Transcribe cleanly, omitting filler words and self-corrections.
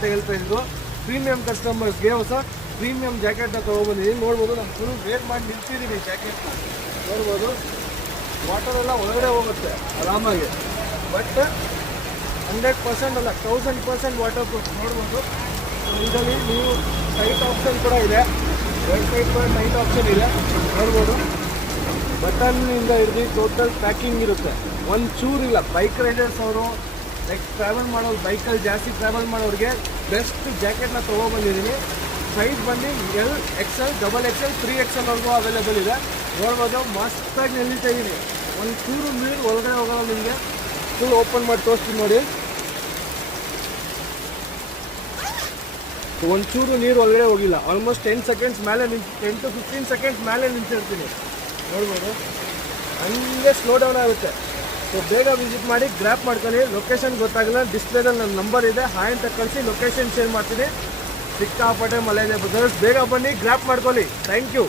ಅಂತ ಹೇಳ್ತಾ ಇದ್ರು. ಪ್ರೀಮಿಯಂ ಕಸ್ಟಮರ್ಸ್ಗೆ ಹೊಸ ಪ್ರೀಮಿಯಂ ಜಾಕೆಟ್ನ ತೊಗೊಬಂದಿದ್ದೀನಿ. ನೋಡ್ಬೋದು, ನಾನು ಫುಲ್ ವೇರ್ ಮಾಡಿ ನಿಲ್ತಿದ್ದೀನಿ ಜಾಕೆಟ್ನ. ನೋಡ್ಬೋದು, ವಾಟರ್ ಎಲ್ಲ ಒಳಗಡೆ ಹೋಗುತ್ತೆ ಆರಾಮಾಗಿ. ಬಟ್ 100% ಅಲ್ಲ, 1000% ವಾಟರ್ ಪ್ರೂಫ್. ನೋಡ್ಬೋದು, ಇದರಲ್ಲಿ ನೀವು ಟೈಟ್ ಆಪ್ಷನ್ ಕೂಡ ಇದೆ, 2 ಸೈಡ್ ಕೂಡ ಟೈಟ್ ಆಪ್ಷನ್ ಇದೆ. ನೋಡ್ಬೋದು, ಬಟನ್ನಿಂದ ಹಿಡಿದು ಟೋಟಲ್ ಪ್ಯಾಕಿಂಗ್ ಇರುತ್ತೆ, ಒಂದು ಚೂರಿಲ್ಲ. ಬೈಕ್ ರೈಡರ್ಸ್ ಅವರು ಟ್ರಾವೆಲ್ ಮಾಡೋರು, ಬೈಕಲ್ಲಿ ಜಾಸ್ತಿ ಟ್ರಾವೆಲ್ ಮಾಡೋರಿಗೆ ಬೆಸ್ಟ್ ಜಾಕೆಟ್ನ ತೊಗೊಬಂದಿದ್ದೀನಿ. ಸೈಜ್ ಬಂದು L, XL, XXL, 3XL available ಇದೆ. ನೋಡ್ಬೋದು, ಮಸ್ತಾಗಿ ನಿಲ್ತಾ ಇದ್ದೀನಿ. ಒಂದು ಚೂರು ನೀರು ಒಳಗಡೆ ಹೋಗೋಲ್ಲ ನಿಮಗೆ. ಫುಲ್ ಓಪನ್ ಮಾಡಿ ತೋರಿಸ್ತೀನಿ ನೋಡಿ. ಒಂಚೂರು ನೀರು ಒಳಗಡೆ ಹೋಗಿಲ್ಲ. ಆಲ್ಮೋಸ್ಟ್ 10 ಸೆಕೆಂಡ್ಸ್ ಮೇಲೆ 10 to 15 ಸೆಕೆಂಡ್ಸ್ ಮೇಲೆ ನಿಂತಿರ್ತೀನಿ. ನೋಡ್ಬೋದು, ಹಂಗೆ ಸ್ಲೋ ಡೌನ್ ಆಗುತ್ತೆ. ಸೊ ಬೇಗ ವಿಸಿಟ್ ಮಾಡಿ, ಗ್ರ್ಯಾಪ್ ಮಾಡ್ಕೊಳ್ಳಿ. ಲೊಕೇಶನ್ ಗೊತ್ತಾಗಲ್ಲ, ಡಿಸ್ಪ್ಲೇದಲ್ಲಿ ನನ್ನ ನಂಬರ್ ಇದೆ, ಹಾಯ್ ಅಂತ ಕಳಿಸಿ ಲೊಕೇಶನ್ ಶೇರ್ ಮಾಡ್ತೀನಿ. ಸಿಕ್ಕಾಪಟ್ಟೆ ಮಳೆ ಇದೆ ಬ್ರದರ್ಸ್, ಬೇಗ ಬನ್ನಿ, ಗ್ರ್ಯಾಪ್ ಮಾಡ್ಕೊಳ್ಳಿ. Thank you.